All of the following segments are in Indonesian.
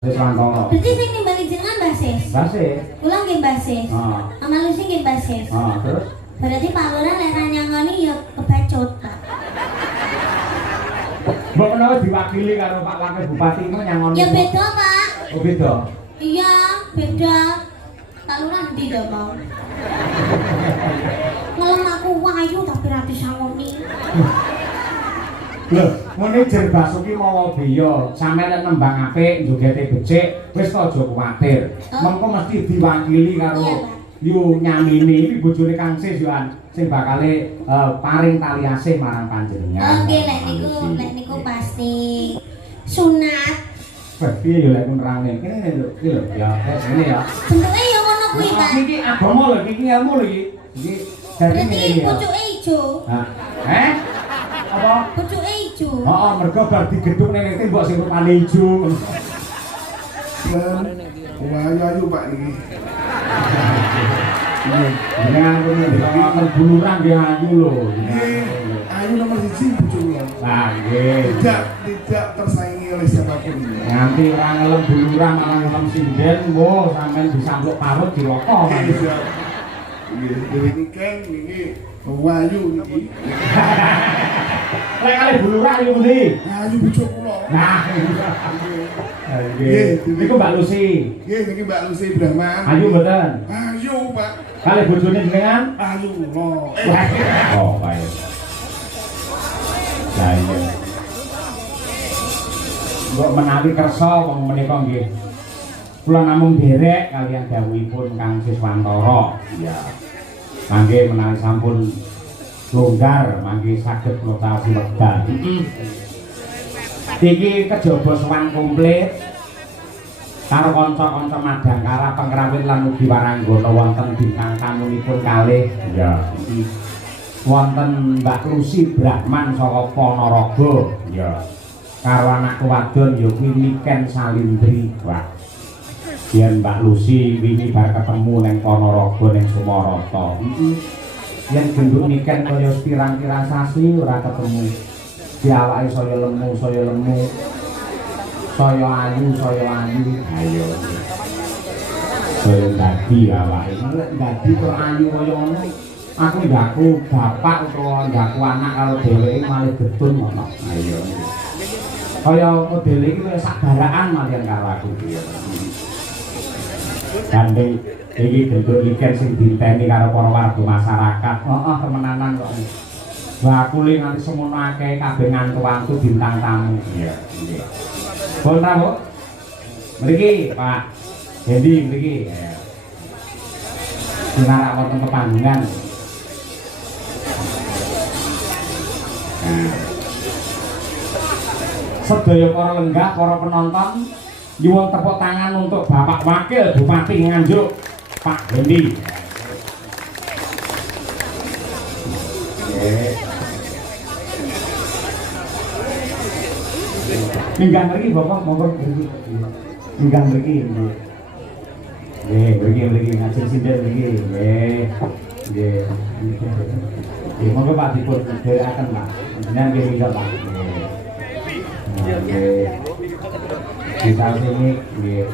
Santoro. Berarti sing nimbali jenengan basis. Basis. Kula nggih basis. Heeh. Ana Lucy nggih basis. Terus Berarti Pak Lurah lek nyangoni ya kebacut, Pak. mbok menawa diwakili karo Pak Wakil Bupati ku nyangoni. Ya beda, Pak. Oh beda. Iya, beda. Pak Lurah ndi to mau? Ngelem aku wayu tapi ra disangoni. Lho, ngene jer Basuki mawa biya, sampeyan nek nembang apik, njogete becik, wis aja kuwatir. Mengko mesti diwakili karo yu nyamini iki bojone Kang Sis yoan sing bakale paring tali asih marang panjenengan. Oke, lek niku pasti sunat. Wah, piye yo lek nerangne. Kene lho, iki lho ya, ngene ya. Bentuke ya ngono kuwi, Pak. Iki agama lho, iki ilmu lho iki. Iki dadi ngene Berarti ya. pucuke ijo. Apa? Pucuke ijo. Heeh, mergo bar digedhuk ning tembok sing rupane ijo. Ayu Pak niki. Jenengan kuwi wonten buluran nggih ayu lho. Ayu nomor 1 bojo kula. Nah, nggih. Tidak tersaingi oleh siapapun. Nganti ora ngelem buluran malah ngelem sinden, wo sampean disampluk parut diloko. Nggih, niki Kang niki Ayu niki. Lek kali buluran ayu pundi? Ayu bojo kula. Nah, nggih. Niku Mbak Lucy. Nggih, niki Mbak Lucy Brahman. Ayu mboten? Ayu, Pak. Kali bojone jenengan? Ayu lho. Oh, baik. Lah iya. Mbok menawi kersa wong menika nggih. Kula namung derek kalian dawuhipun Kang Siswantoro. Iya. Mangke menawi sampun longgar mangke saged notasi wekdal. Iki kejaba sowan komplit karo kanca-kanca Madangkara Pengrawit lan ugi Waranggana wonten bintang tamunipun kalih. Ya. Wonten Mbak Lucy Brahman saka Ponorogo. Ya. Karo anak wadon ya kuwi Niken Salindri, Pak. Yen Mbak Lucy wingi bar ketemu ning Ponorogo ning Sumarata. Yen genduk Niken kaya pirang-pirang sasi ora ketemu. Di awake saya lemu. Saya ayu. Ayo. Saya dadi awake. Nek dadi kok ayu kaya ngono. Aku ndaku bapak utawa ndaku anak karo dheweke malih getun ngono. Ayo. Kaya model iki kaya sak baraan malian karo aku. Gandeng iki bentuk iken sing diteni karo para warga masyarakat. Heeh, temenanan kok. Bakule nganti semono akeh kabeh ngantu-antu bintang tamu. Iya, nggih. Pun ta, Bu? Mriki, Pak. Hendi mriki. Ya. Dinara wonten kepanggungan. Nah. Sedaya para lenggah, para penonton, nyuwun tepuk tangan untuk Bapak Wakil Bupati Nganjuk, Pak Hendi. Minggang mriki Bapak monggo mriki. Minggang mriki. Nggih, mriki ngajeng sinden mriki. Nggih. Nggih, monggo Pak dipun derekaken Pak. Jenengan nggih minggat Pak. Nggih. Kita sini nggih.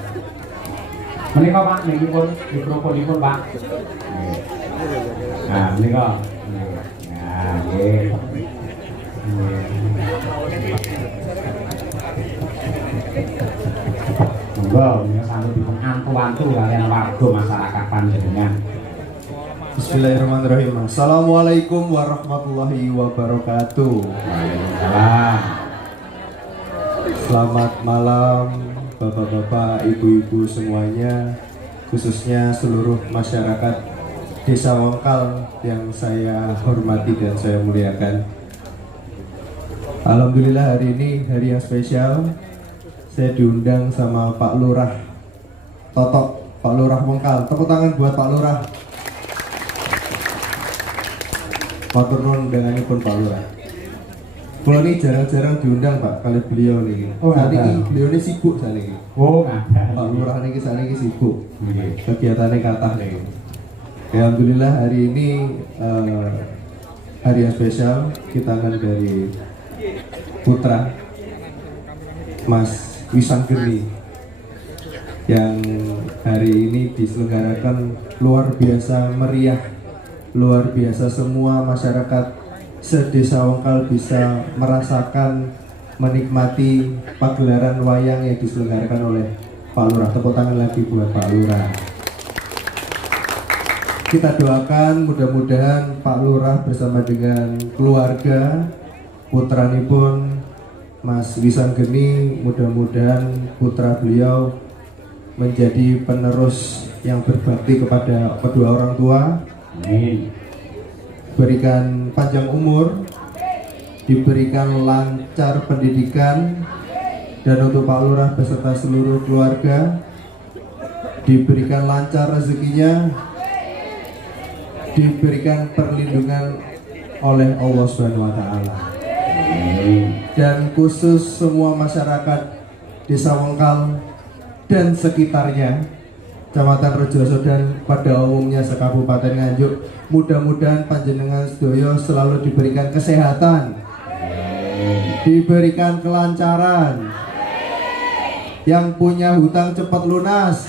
Menika Pak niki pun mikrofonipun Pak. Nggih. Nah, menika. Nah, nggih. Monggo menika sampe dipun antu-antu kalian warga masyarakat panjenengan. Bismillahirrahmanirrahim. Assalamualaikum warahmatullahi wabarakatuh. Waalaikumsalam. Selamat malam bapak-bapak, ibu-ibu semuanya, khususnya seluruh masyarakat Desa Wongkal yang saya hormati dan saya muliakan. Alhamdulillah hari ini hari yang spesial. Saya diundang sama Pak Lurah Totok, Pak Lurah Wongkal. Tepuk tangan buat Pak Lurah. Matur nuwun denganipun Pak Lurah. Kalau ini jarang-jarang diundang Pak kali beliau nih. Saat ini beliau ini sibuk saat ini. Oh, ada. Pak Lurah ini saat ini sibuk. Kegiatannya kathah nih. Alhamdulillah hari ini hari yang spesial. Kita akan dari putra Mas Wisanggeni yang hari ini diselenggarakan luar biasa meriah, luar biasa. Semua masyarakat sedesa Wengkal bisa merasakan, menikmati pagelaran wayang yang diselenggarakan oleh Pak Lurah. Tepuk tangan lagi buat Pak Lurah. Kita doakan mudah-mudahan Pak Lurah bersama dengan keluarga putranipun Mas Wisanggeni, mudah-mudahan putra beliau menjadi penerus yang berbakti kepada kedua orang tua. Amin. Berikan panjang umur, diberikan lancar pendidikan, dan untuk Pak Lurah beserta seluruh keluarga diberikan lancar rezekinya, diberikan perlindungan oleh Allah Subhanahu wa Ta'ala. Dan khusus semua masyarakat Desa Wengkal dan sekitarnya, Kecamatan Rejoso dan pada umumnya sekabupaten Nganjuk, mudah-mudahan panjenengan sedoyo selalu diberikan kesehatan, diberikan kelancaran, yang punya hutang cepat lunas.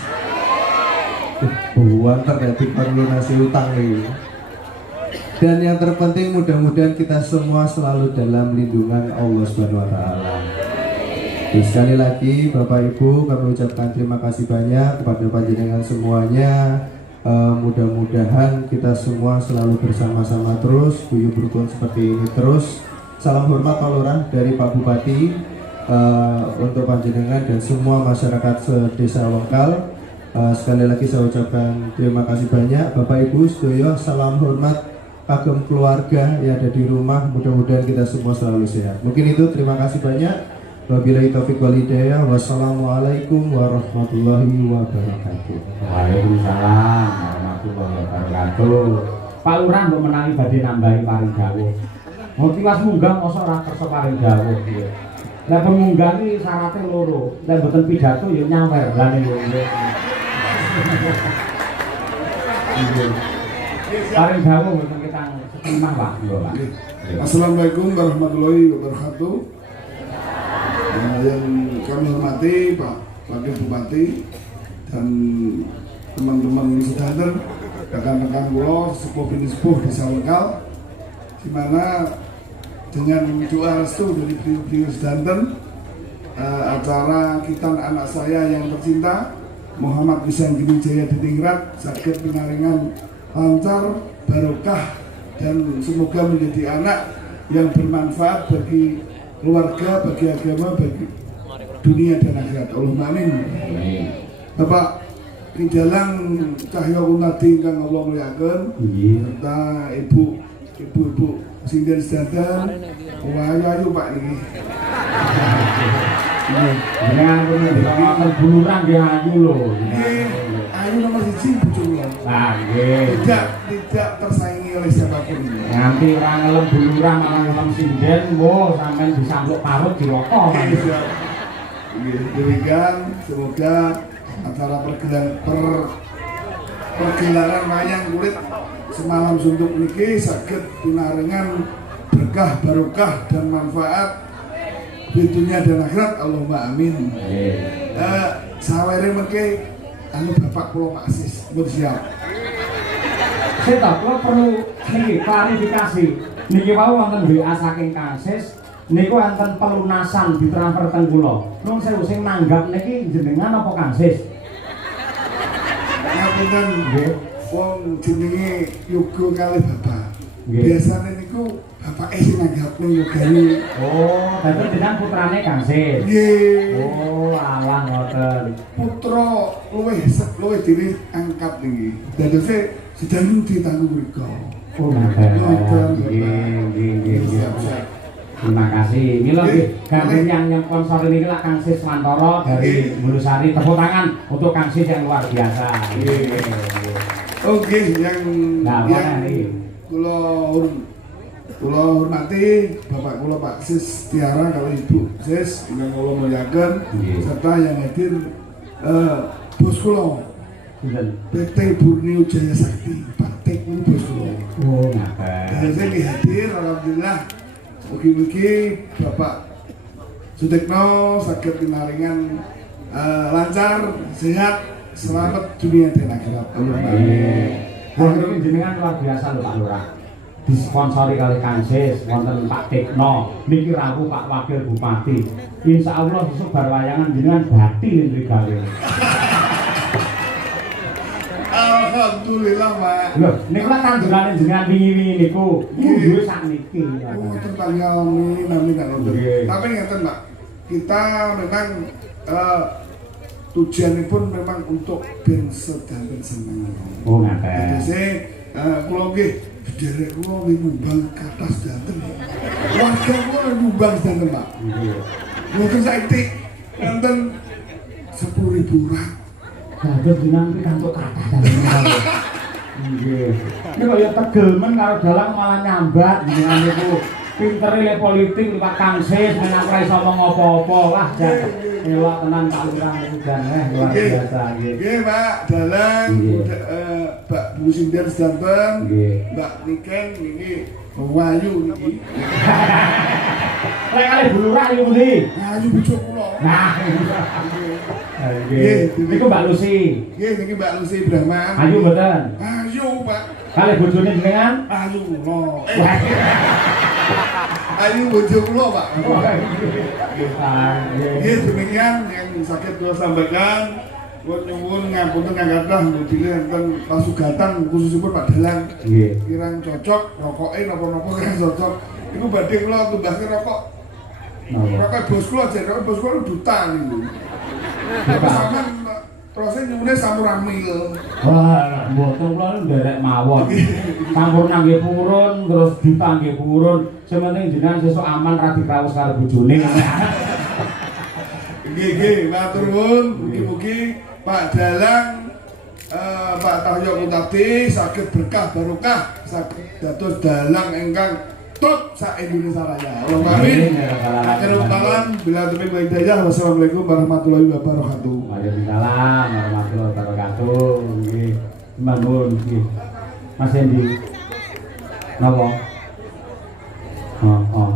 Buan terjadi lunasi hutang ini. Dan yang terpenting mudah-mudahan kita semua selalu dalam lindungan Allah Subhanahu wa Ta'ala. Sekali lagi Bapak Ibu, kami ucapkan terima kasih banyak kepada panjenengan semuanya. Mudah-mudahan kita semua selalu bersama-sama terus, guyub rukun seperti ini terus. Salam hormat Pak Lurah dari Pak Bupati untuk panjenengan dan semua masyarakat sedesa Wengkal. Sekali lagi saya ucapkan terima kasih banyak Bapak Ibu sedoyo. Salam hormat kagem keluarga yang ada di rumah. Mudah-mudahan kita semua selalu sehat. Mungkin itu, terima kasih banyak. Wabillahi taufiq wal hidayah. Wassalamualaikum warahmatullahi wabarakatuh. Waalaikumsalam warahmatullahi wabarakatuh. Pak Lurah mbok menawi badhe nambahi paring dawuh. Mesti Mas munggah mosok ora kersa paring dawuh. Lah pemunggah iki syaratnya loro. Lah mboten pidato ya nyawer lane yo. Paring dawuh mboten kita setimah Pak. Pak. Assalamualaikum warahmatullahi wabarakatuh. Yang kami hormati Pak Wakil Bupati dan teman-teman sedanten, rekan-rekan kula sepuh bini sepuh Desa Wengkal, di mana dengan doa restu dari beliau-beliau sedanten, acara kitan anak saya yang tercinta Muhammad Wisanggeni Jaya Ditingrat sakit pinaringan lancar, barokah, dan semoga menjadi anak yang bermanfaat bagi keluarga, bagi agama, bagi dunia dan akhirat. Allahumma amin. Bapak Rinjalang Cahyo Kunadi ingkang Allah muliaken, serta ibu-ibu sinden sedanten, ayu Pak niki. Dengan wonten buluran nggih ayu lho. Ayu nomor 1 bojo kula. Lah nggih. Tidak tersaingi oleh siapapun. Nganti ora ngelem buluran ora ngelem sinden, wo sampean disambuk parut dirokok. Demikian, semoga acara pergelaran wayang kulit semalam suntuk niki saged pinaringan berkah, barokah, dan manfaat di dunia dan akhirat. Allahumma amin. Sawere mengke Bapak kula Pak Sis mun siap. Saya kula perlu niki klarifikasi. Niki wau wonten WA saking Kang Sis, niku wonten pelunasan ditransfer teng kula. Nuwun sewu sing nanggap niki jenengan apa Kang Sis? Ngapunten nggih. Wong jenenge yoga kalih Bapak. Biasane niku Bapak sing nanggapne yogane. Oh, dadi jenengan putrane Kang Sis. Nggih. Oh, alah ngoten. Putra luwih diri angkat niki. Dadose sedang ditanggung mriku. Oh, nggih. Terima kasih. Mila nggih, gampil yang sponsor ini lah Kang Sis Mantoro dari Bulusari. Tepuk tangan untuk Kang Sis yang luar biasa. Oke, yang kula hormati Bapak kula Pak Sis Tiara kalau Ibu Sis ingkang kula muliaken, serta yang hadir bos kula PT Borneo Jaya Sakti, Pak Tek bos kula. Oh, ngaten. Saya hadir, alhamdulillah. Mugi-mugi Bapak Sutekno saged pinaringan lancar, sehat, selamat dunia dan akhirat. Wah, ini jenengan luar biasa lho Pak Lurah. Disponsori kali Kansis, wonten Pak Tekno, niki rawuh Pak Wakil Bupati. Insya Allah besok bar wayangan jenengan bati nindri gawe. Alhamdulillah, Pak. Lho, niku lah tanjurane jenengan wingi-wingi niku. Duwe sakniki. Oh, tentang amin kan. Nggih. Tapi ngeten, Pak. Kita memang tujuannya pun memang untuk ben sedanten seneng. Oh, ngaten. Jadi kula nggih derek kula nyumbang kathah sedanten. Warga kula nyumbang sedanten, Pak. Nggih. Mungkin saiki enten 10.000 orang. Dados jenengan iki kantuk kathah jenengan. Nggih. Ini kaya tegel men karo dalang malah nyambat jenengan niku. Pintere le politik Pak Kansis menak ora iso ngomong apa-apa. Wah, jan elok tenan Pak Lurah niku jan luar biasa nggih. Nggih, Pak. Dalang Mbak Bu Sindian sedanten. Nggih. Mbak Niken niki Wayu niki. Lek kali Bu Lurah niku pundi? Wayu bojo kula. Nah. Nggih. Niku Mbak Lucy. Nggih, niki Mbak Lucy Brahman. Ayu mboten? Ayu, Pak. Kali bojone jenengan? Ayu kula. Ayu bojo kula, Pak. Nggih, demikian yang sakit kula sampaikan. Kula nyuwun ngapunten kang kathah mudine enten pasugatan khususipun Pak Dalang. Nggih. Kirang cocok rokoke napa-napa kirang cocok. Iku badhe kula tumbasne rokok. Rokok bos kula jare bos kula duta niku. Bapak sampean proses nyuwune samuramil. Wah, mboten kula nderek mawon. Sampurna nggih purun, terus duta nggih purun. Sementing jenengan sesuk aman ra dikrawus karo bojone. Nggih, matur nuwun. Mugi-mugi Pak Dalang Pak Tahyo Kuntati saged berkah barokah saged dados dalang ingkang tut sak Indonesia Raya. Allahumma amin. Akhirul kalam bila taufiq wal hidayah. Wassalamualaikum warahmatullahi wabarakatuh. Waalaikumsalam warahmatullahi wabarakatuh. Nggih. Nuwun nggih. Mas Endi. Napa?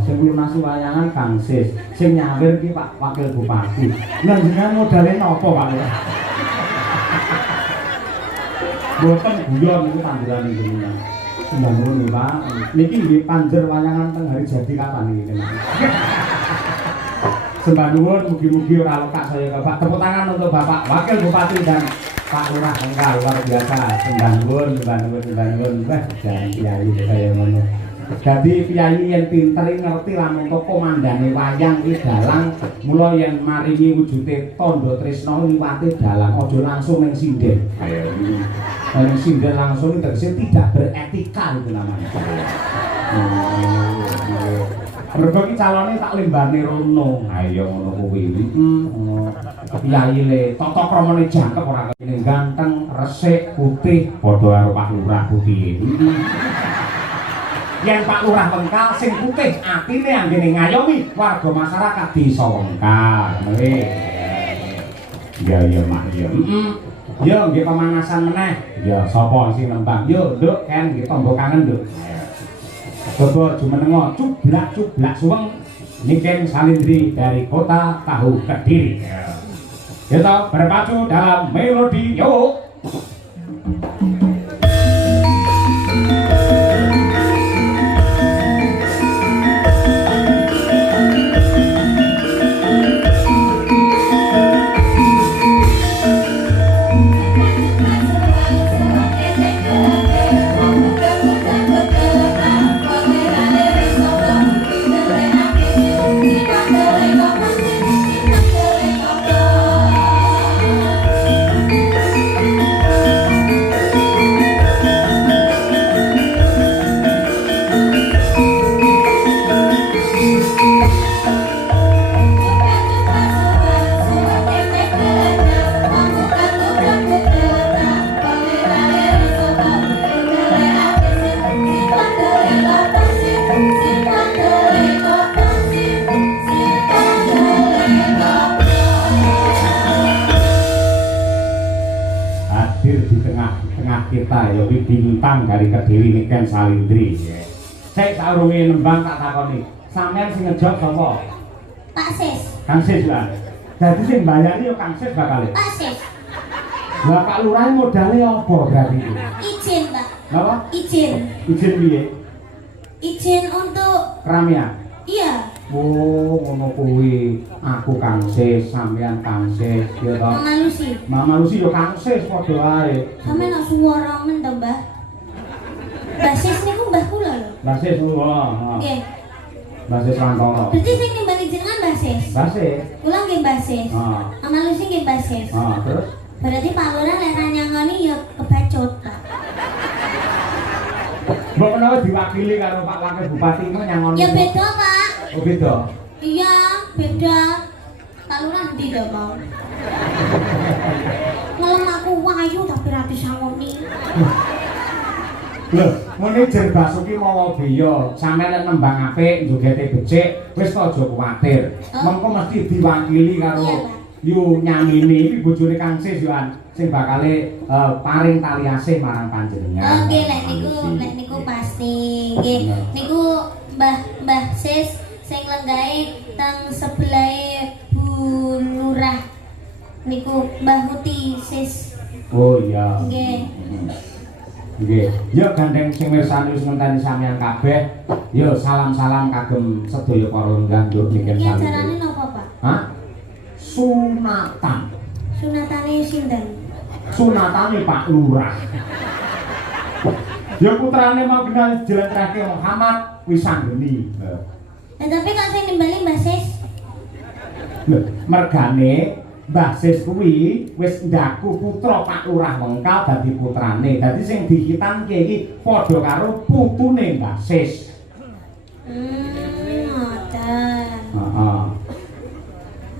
Sing lunasi wayangan Kansis, sing nyawir ki Pak Wakil Bupati. Lah jenengan modale napa, Pak? Boten guyon niku tanduran jenengan. Sembahun nggih, Pak. Niki nggih panjer wayangan teng hari jadi kapan iki, Mas? Sembah nuwun mugi-mugi ora lekak saya Bapak. Tepuk tangan untuk Bapak Wakil Bupati dan Pak Lurah Engkal luar biasa. Sembah nuwun. Wah, jan kiai saya ngono. Jadi kiai yang pinter ngerti lamun to komandane wayang iki dalang, mula yen maringi wujude tandha tresna liwate dalang, aja langsung ning sinden. Ning sinden langsung tegese tidak beretika itu namanya. Mergo iki calone tak lembane rono. Ha iya ngono kuwi. Kiai le tata kramane jangkep ora kene ganteng, resik, putih, padha karo Pak Lurah putih. Yang Pak Lurah Wengkal sing putih atine anggene ngayomi warga masyarakat desa Wengkal. Ya Mak ya. Yo nggih pemanasan meneh. Ya sapa sing nembang? Yo Nduk kan nggih tangga kangen Nduk. Coba jumenengo cublak suweng Niken Salindri dari Kota Tahu Kediri. Kita berpacu dalam melodi yuk. Kita ya bintang dari Kediri Niken Salindri. Saya saurunge nembang tak takoni. Sampeyan sing ngejok sapa? Pak Sis. Kang Sis lah. Dadi sing mbayari yo Kang Sis bakal. Basis. Lah Pak Lurah modale apa berarti itu? Izin, Pak. Napa? Izin. Izin piye? Izin untuk Keramia. iya. Oh, ngono kuwi. Aku Kang Sis, sampean Kang Sis, ya toh. Mama Lucy. Mama Lucy yo Kang Sis padha ae. Sampe nak suara men to, Mbah. Basis niku mbah kula lho. Basis lho. Nggih. Basis Rantoro. Berarti sing nimbali jenengan basis. Basis. Kula nggih basis. Ah. Mama Lucy nggih basis. Terus Berarti Pak Lurah lek nyangoni ya kebacut, Pak. mbok menawa diwakili karo Pak Wakil Bupati ku nyangon. Ya beda, Pak. Oh beda. Iya, beda. Pak Lurah ndi to, mau? Ngelem aku wayu tapi ra disangoni. Lho, muni Jer Basuki mawa biya, sampeyan nek nembang apik, njogete becik, wis aja kuwatir. Mengko mesti diwakili karo Iya, Pak. Yu Nyamini iki bojone Kang Sis yoan sing bakale paring tali asih marang panjenengan. Oke, lek niku pasti. Nggih. Niku Mbah Sis sing lenggahe teng sebelahe Bu Lurah. Niku Mbah Huti Sis. Oh iya. Nggih. Nggih. Ya gandeng sing mirsani wis ngenteni sampeyan kabeh. Ya salam-salam kagem sedaya para nganggo niken Iki salih. ajarane napa, Pak? Hah? Sunatan. Sunatane sinten? Sunatane Pak Lurah. Ya putrane mau kenal jelentrehke Muhammad Wisanggeni. Tapi kok sing nimbali Mbah Sis? Lho, mergane Mbah Sis kuwi wis ndaku putra Pak Lurah Wengkal dadi putrane. Dadi sing dikitanke iki padha karo putune Mbah Sis. Ngoten. Heeh.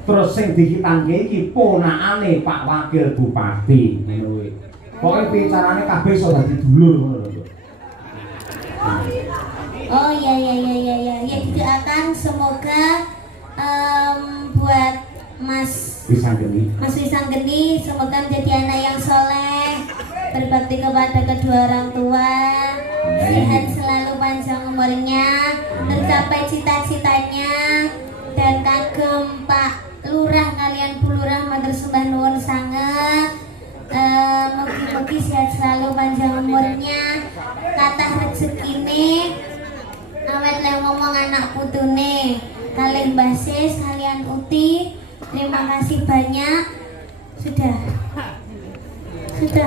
Terus sing dikitanke iki ponakane Pak Wakil Bupati. Ngono kuwi. Pokoke bicarane kabeh iso dadi dulur ngono lho. Oh ya. Ya didoakan semoga buat Mas Wisanggeni semoga menjadi anak yang soleh, berbakti kepada kedua orang tua, sehat selalu, panjang umurnya, tercapai cita-citanya, dan kagem Pak Lurah kalian Bu Lurah matur sembah nuwun sanget. Mugi-mugi sehat selalu, panjang umurnya, kathah rezekine, awet lek ngomong anak putune kalih Mbah Sis kalian Uti. Terima kasih banyak. Sudah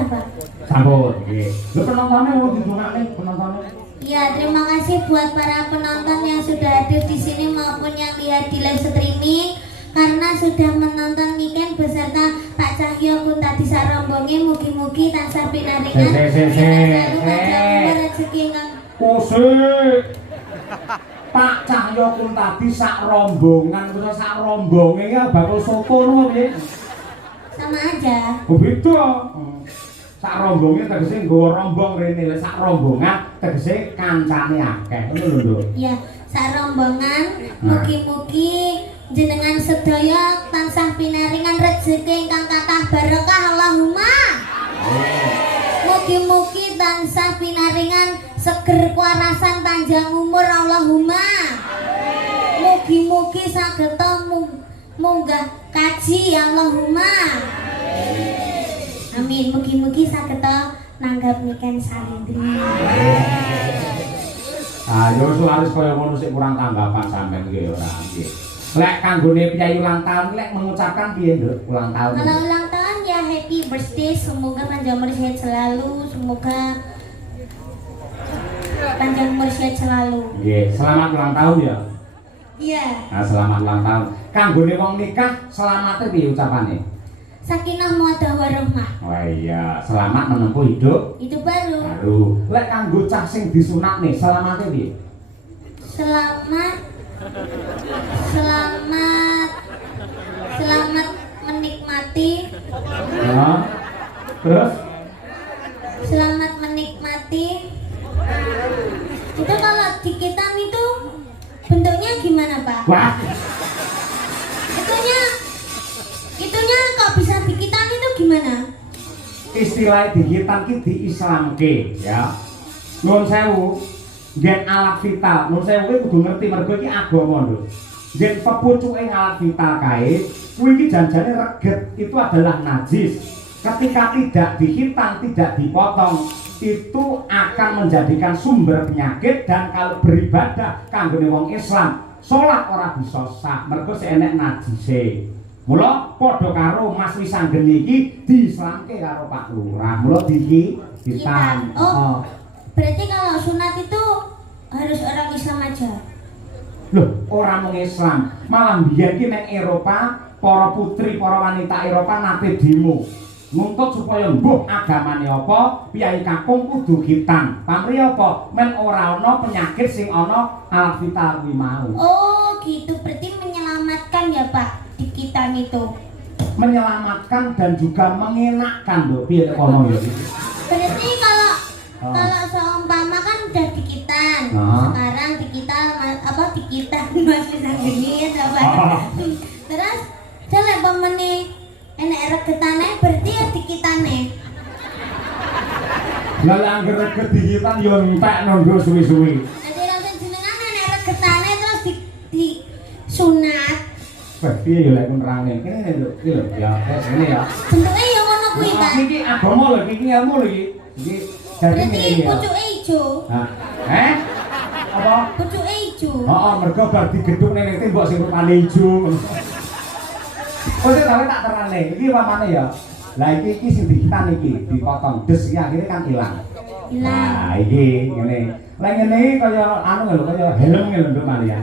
Pak. Sampun nggih. Lho penontonnya mau didongakne penontonnya. Ya, terima kasih buat para penonton yang sudah hadir di sini maupun yang lihat di live streaming, karena sudah menonton weekend beserta Pak Cahyo Kuntadi Sarombonge. Mugi-mugi tansah pinaringan rezeki ingkang Kusik. Pak Cahyo Kuntadi sak rombongan, kok sak rombonge ya bakul soto lho piye? sama aja. Oh beda. Sak rombonge tegese nggawa rombong rene, lek sak rombongan tegese kancane akeh. Ngono lho, Nduk. Ya, sak rombongan mugi-mugi jenengan sedaya tansah pinaringan rezeki ingkang kathah barokah Allahumma. Mugi-mugi tansah pinaringan seger kuarasan panjang umur Allahumma. Mugi-mugi sageta munggah kaji Allahumma. Amin. Mugi-mugi sageta nanggap niken salindri. Ah, yo harus kaya ngono sik kurang tanggapan sampean nggih ora nggih. Lek kanggone piyayi ulang tahun lek mengucapkan piye, Nduk? Ulang tahun. Kalau ulang tahun ya happy birthday, semoga panjang umur sehat selalu, semoga panjang umur sehat selalu. Nggih, selamat ulang tahun ya. Iya. Nah, selamat ulang tahun. Kanggone wong nikah selamate piye ucapane? Sakinah mawaddah warahmah. Oh iya, selamat menempuh hidup Itu baru. baru. Lek kanggo cah sing disunatne selamate piye? Selamat menikmati. Ya. Terus Selamat menikmati. Itu kalau dikitan itu bentuknya gimana, Pak? wah, Itunya kok bisa dikitan itu gimana? istilah digitan ki diislamke ya. Nuwun sewu, gen alat vital. Nuwun sewu kuwi kudu ngerti mergo iki agama lho. yen pepucuke ngalat vital kae kuwi iki janjane reget itu adalah najis. Ketika tidak dihitan, tidak dipotong, itu akan menjadikan sumber penyakit. Dan kalau beribadah kanggone wong Islam, salat ora bisa sah mergo sik enek najise. Mula padha karo Mas Wisanggeni iki dislamke karo Pak Lurah. Mula dihitan. Oh. Berarti kalau sunat itu harus orang Islam aja. Loh, orang mung Islam. Malah biyen ki ning Eropa, para putri, para wanita Eropa nate demo. Nuntut supaya mbuh agamane apa, piyai kakung kudu hitan. Pamri apa? Men ora ana penyakit sing ana alat vital kuwi mau. Oh, gitu. Berarti menyelamatkan ya, Pak, dikitan itu. Menyelamatkan dan juga mengenakkan lho. Piye kono ya? Berarti kalau seumpama kan udah dikitan. Sekarang dikitan Mas Wisanggeni apa? Terus jelek pemene enek regetane berarti ya dikitane. Lah angger reget dikitan yo entek nunggu suwi-suwi. Jadi langsung jenengan enek regetane terus di sunat. Piye yo lek nerangne kene lho, iki lho ya sini ya. Bentuke ya ngono kuwi, Pak. Iki agama lho, iki ilmu lho iki. Iki berarti pucuke ijo. Apa? Pucuke ijo. Heeh, mergo bar digedhuk ning tembok sing rupane ijo. Kok tak terane, iki pamane ya. Lah iki sing dihitan iki, dipotong des iki akhirnya kan ilang. Nah, iki ngene. Lah ngene iki kaya anu lho, kaya helm lho Nduk Maria.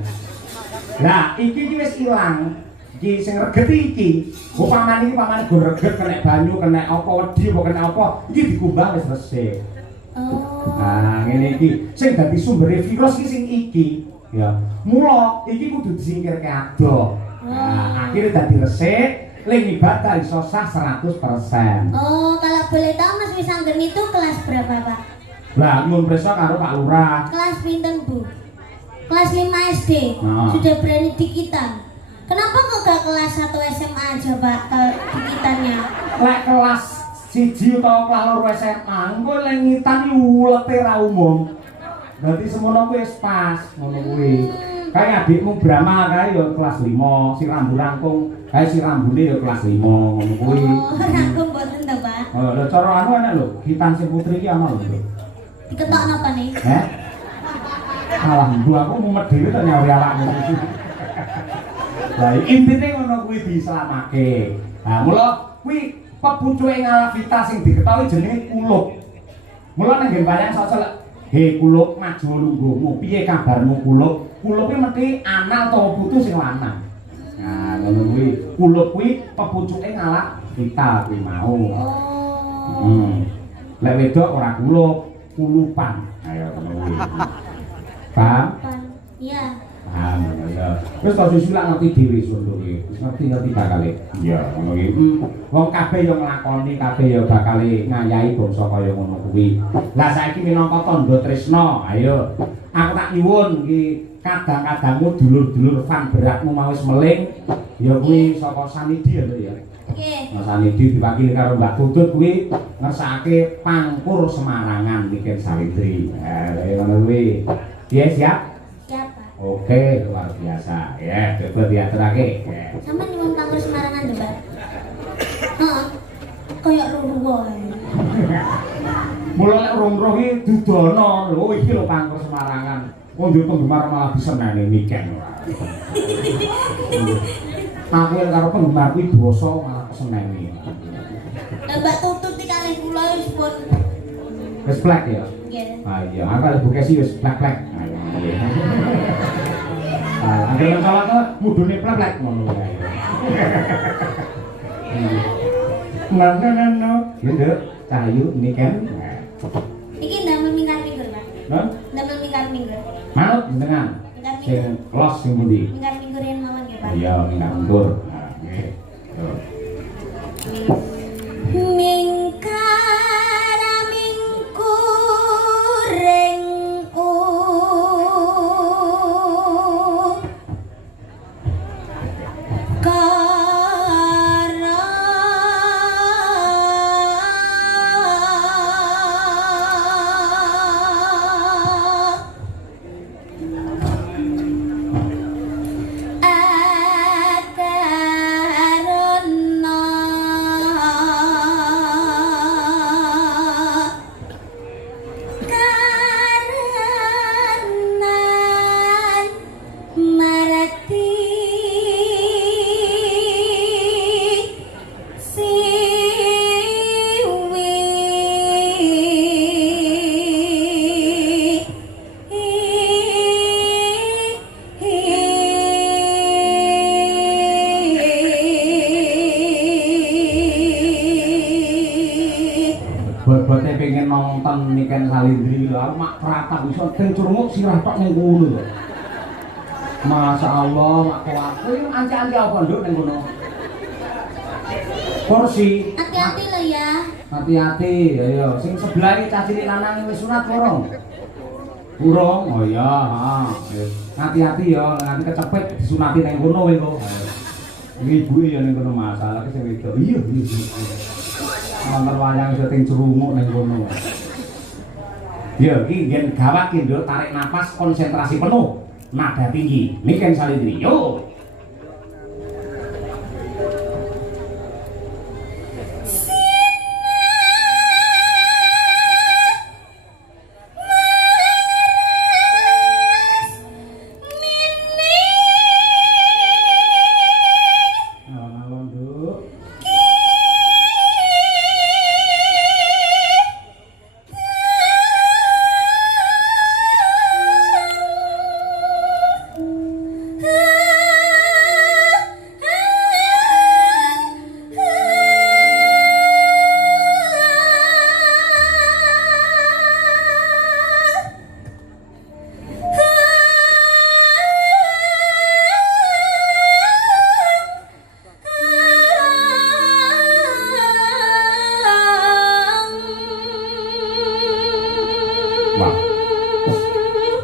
Lah iki wis ilang. Iki sing reget iki. Upamane iki pamane go reget kena banyu, kena apa wedi apa kena apa, iki dikumbah wis resik. Oh. Nah, ngene iki sing dadi sumbere virus iki sing iki, ya. Mula iki kudu disingkirke adoh. Nah, akhirnya dadi resik, ling ibadah iso sah 100%. Oh, kalau boleh tahu Mas Wisanggeni itu kelas berapa, Pak? Lah, nyuwun prisa karo Pak Lurah. Kelas pinten, Bu? Kelas 5 SD. Sudah berani dikitan. Kenapa kok gak kelas 1 SMA aja, Pak, kalau dikitannya? Lek kelas 1 utawa kelas 2 SMA, engko lek ngitan ulete ra umum. Berarti semono kuwi wis pas, ngono kuwi. Kayak adikmu Brahma kae ya kelas 5, si rambu rangkung, kae si rambune ya kelas 5, ngono kuwi. Oh, rangkung mboten to, Pak? Oh, lho cara anu enak lho, hitan si putri iki ana lho. Diketok napa nih? Alah, mbok aku mumet dhewe to nyawuri awakmu. Lah intine ngono kuwi dislamake. Nah, mula kuwi pepucuke ngalah vita sing diketahui jenenge kulup. Mula nang nggen wayang sok he kulup maju lungguhmu, piye kabarmu kulup? Kulup kuwi mesti anak utawa putu sing lanang. Nah, ngono kuwi. Kulup kuwi pepucuke ngalah vita kuwi mau. Oh. Lek wedok ora kulup, kulupan. Ayo ngono kuwi. Paham? Iya. Paham ya. Wis to susulak ngerti dhewe sono kuwi. Wis ngerti bakale. Iya, ngono kuwi. Wong kabeh yo nglakoni, kabeh yo bakale ngayahi bangsa kaya ngono kuwi. Lah saiki minangka tandha tresna, ayo. Aku tak nyuwun iki kadang-kadangmu dulur-dulur fan beratmu mau wis meling ya kuwi saka Sanidi ya, ya. Nggih. Mas Sanidi diwakili karo Mbak Tutut kuwi ngersakake pangkur Semarangan mikir Sawitri. Ngono kuwi. Iya siap? Siap, Pak. Oke, luar biasa. Ya, coba diaturake. Sama nyuwun pangkur Semarangan lho, Pak. Heeh. Kayak ruwo. Mula lek rong-rong iki dudono. Lho iki lho pangkur Semarangan. Oh, yo penggemar malah diseneni miken. Aku karo penggemar kuwi dosa malah keseneni. Lah Mbak Tutut iki kalih kula wis pun Wis plek ya. nggih. Ah iya, aku lek bukesi wis plek-plek. Ah, anggere salah to mudune plek-plek ngono kae. Ngono. Nduk, cahayu miken. Iki ndamel mingkar-minggur, Pak. Hah? Ndamel mingkar-minggur. Manut jenengan. Sing los sing pundi? Mingkar-minggur yen mawon nggih, Pak. Iya, mingkar-minggur. Nah, nggih. Yo. Mingkar-mingkuring kara bobot-bobote pengen nonton Niken Salindri lho, aku mak pratap iso den curmuk sirah tok ning kono lho. Masya Allah, mak kuat. Kowe anci-anci apa nduk ning kono? Kursi. Hati-hati lo ya. Hati-hati, ayo. Sing sebelah iki cah cilik lanang wis sunat urung? Urung. Oh iya, heeh. Hati-hati ya, nanti kecepet disunati ning kono kowe kok. Ibuke ya ning kono masalah sing wedok. Iya. Nonton wayang syuting Cerunguk ning kono. Ya, iki gen gawat ki, Nduk, tarik napas konsentrasi penuh. Nada tinggi. Niken Salindri. Yo.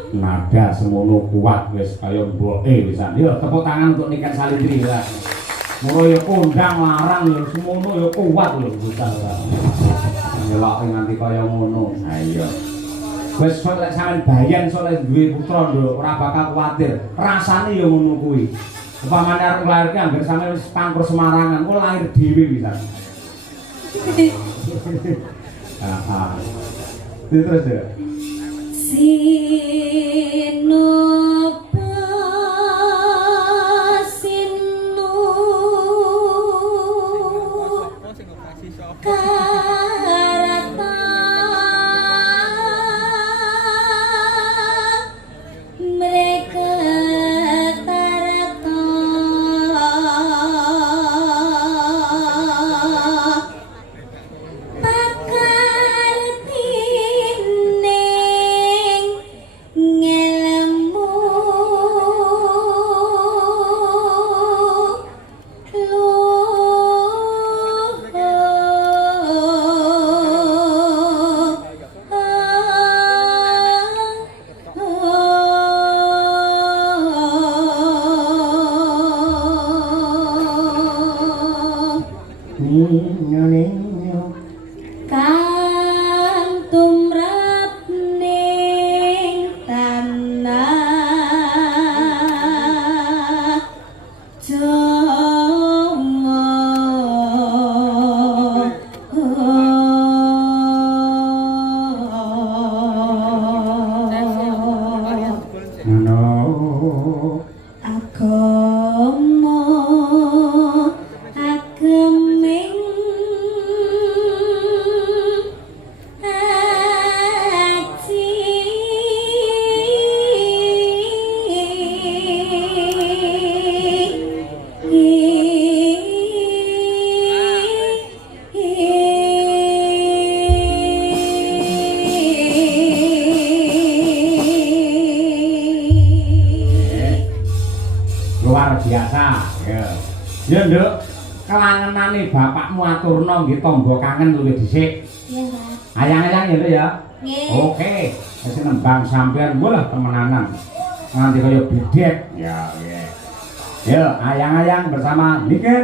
Nada semono kuat wis kaya mboke pisan. Yo tepuk tangan untuk Niken Salindri lah. Mula ya kondang larang ya semono ya kuat lho bocah. Ngeloki nganti kaya ngono. Ha iya. Wis sok lek sampean bayan sok lek duwe putra nduk ora bakal kuwatir. Rasane ya ngono kuwi. Upamane arep nglairke anggere sampean wis pangkur semarangan, kok lahir dhewe pisan. Ah. Terus ya. Kang tumrap ning tanah Jawa. Agama ageming luar biasa ya. Ya Nduk, kelangenane bapakmu aturna nggih tangga kangen luwih dhisik. Iya, Mas. Ayang-ayang ya Nduk ya. Nggih. Oke, wis nembang sampean bola temenanan. Nganti kaya bedek. Ya, nggih. Ya, ayang-ayang bersama Niken